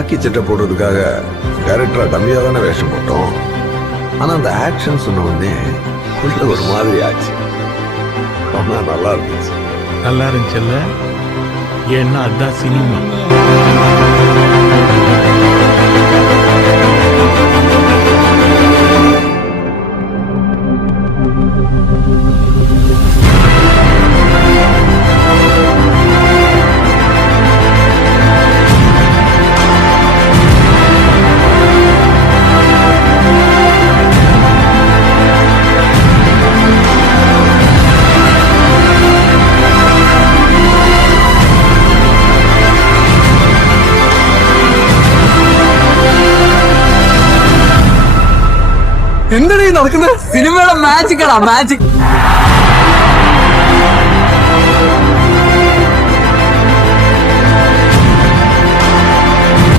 ஆக்கி சட்டை போடுறதுக்காக டைரக்டரா கம்மியா தானே வேஷம் போட்டோம். ஆனா அந்த ஆக்ஷன் சொன்ன உடனே உள்ள ஒரு மாதிரி ஆச்சு. ஆனா நல்லா இருந்துச்சு. நல்லா இருந்துச்சுல்ல? ஏன்னா அதான் சினிமா. എന്താണ് ഈ നടക്കുന്നത്? സിനിമയുടെ മാജിക്കാടാ മാജിക്.